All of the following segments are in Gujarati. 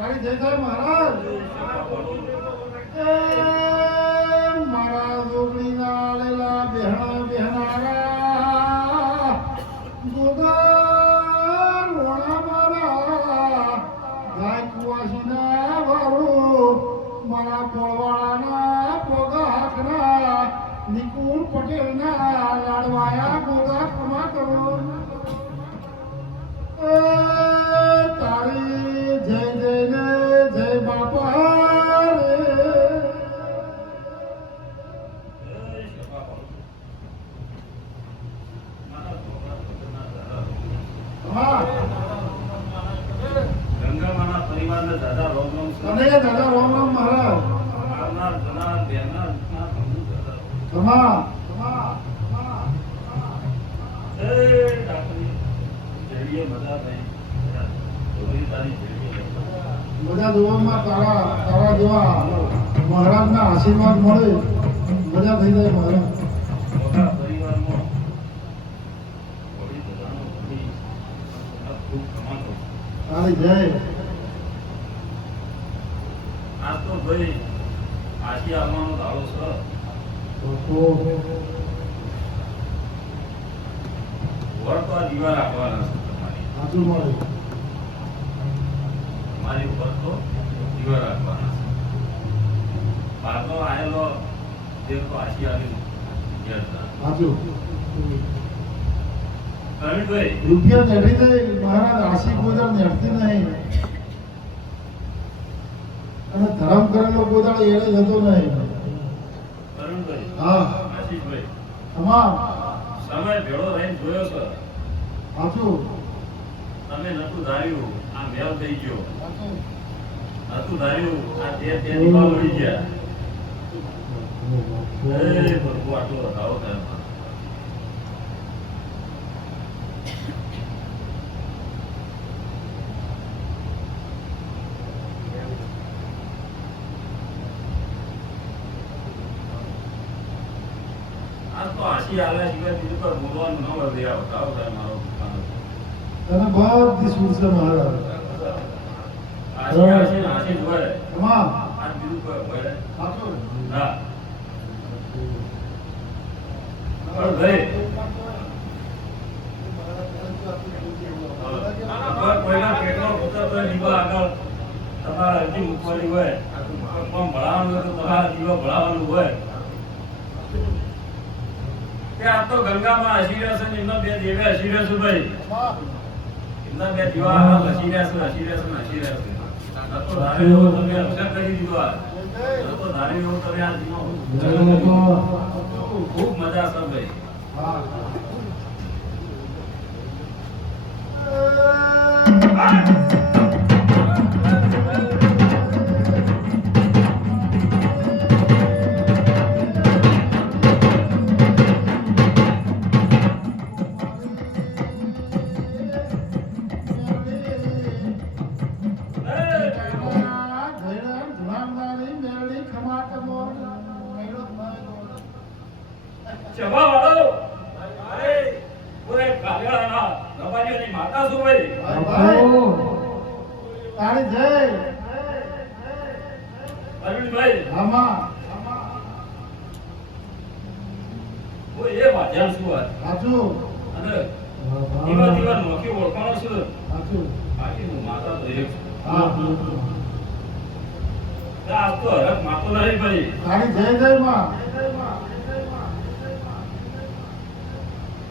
તારી જય જય મહારાજ મારા જોગણીના આલેલા બેહણા બેહનારા ગોગા રોણા મારા ગાય કુવાસીના વાળું મારા પોળવાળાના પોગા હાકના નિકુલ પટેલના લાડવાયા ગોગા ખમા કરો તારી જય જય ને જય બાપા રે ગંગામાના પરિવારને દાદા રોમ રોમ તને દાદા રામ રામ મહારાજ આવનાર જનાર બેહનાર તમા એ ડાકરી જેડીએ મજા થઈ જોરી તારી જેડીએ બધા જોવામાં તારા જેવા મહારાજના આશીર્વાદ મળે મજા થઈ જાય મહારાજ મોટા પરિવારમાં થોડી બધાનો બધી ખૂબ કમાતો તારી જય આજ તો ભાઈ આશી આવવાનો દાડો છે વર તો આ દીવા રાખવાના છે તમારી સાચું મળે તમારી ઉપર તો દીવા રાખવાના છે બહારનો આવેલો તે તો આશી આવી ગયા સાચું પ્રવીણભાઈ રૂપિયા નેઠી થઈ મહારાજ આશી ગોદાળ નેઠતી નહીં અને ધર્મ કરેલો ગોદાળ એળે જતો નહીં પ્રવીણભાઈ હા આશીષભાઈ તમામ સમય ભેળો રહીને જોયો છે સાચું તમે નતું ધાર્યું આ મેળ થઈ ગયો નતું ધાર્યું આ તે દીવા મળી ગયા એ પ્રભુ આટલો વધારો થયો આ તો આશી આવ્યા સિવાય બીજું કોઈ બોલવાનું ન વધે આ વધારો થાય મારો તને બધી સુર છે મહારાજ આશી હોય તમામ આ બીજું કોઈ હોય સાચું ના પણ ભાઈ કોઈના પેટનો પોતાનો દીવા આગળ તમારે અરજી મૂકવાની હોય પણ ભણાવવાનું હોય તો તમારે દીવા ભણાવવાનું હોય કે આ તો ગંગામાં હસી રહ્યા છે ને એમના બે દેવે હસી રહ્યા છે ભાઈ એમના બે દીવા હસી રહ્યા છે હસી રહ્યા છે હસી રહ્યા છે નતો ધારે એવો તમે અક્ષર કરી દીધો આ નતો ધારે એવો તમે આ દીવો ખૂબ મજા છે ભાઈ ચવાવાળો અરે ઓય કાગળાના નવાજીની માતા છો ભાઈ તારી જય અરવિંદભાઈ આમાં ઓય એ વાજ્યા શું વાત સાચું અને દીવા દીવા નોખી ઓળખાણો છે સાચું બાકી હું માતા તો એક છું હા આ તો હરક માતો નહીં ભાઈ તારી જય જય માં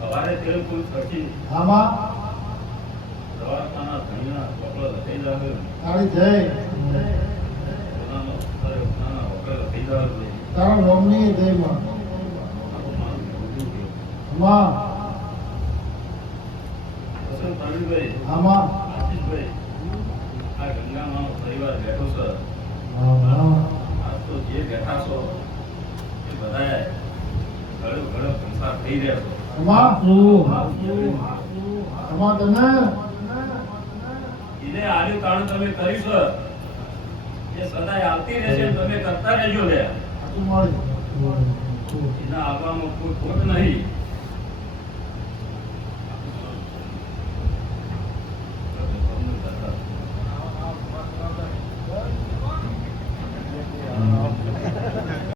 સવારે તેલ ફૂલ પછી આમાં દવાખાના ધણીના ચોપડો લખી જાવે તારી જય પોતાનો અરે પોતાના વગર લખી જાવે તારા મમ્મી જય માં આખું મારું ભૂલું ગયું માં વસંત પ્રવીણભાઈ આમાં આશીષભાઈ આ ગંગામાનો પરિવાર બેઠો છે આજ તો જે બેઠા છો એ બધાએ ઘડો ઘડો સંસાર થઈ રહ્યા છો આમાં આમાં તને એને આર્યું તાણું તમે કર્યું છે એ સદાય આવતી રહેશે તમે કરતા રહેજો લે સાચું મળી એના આવવામાં કોઈ ખોટ નહીં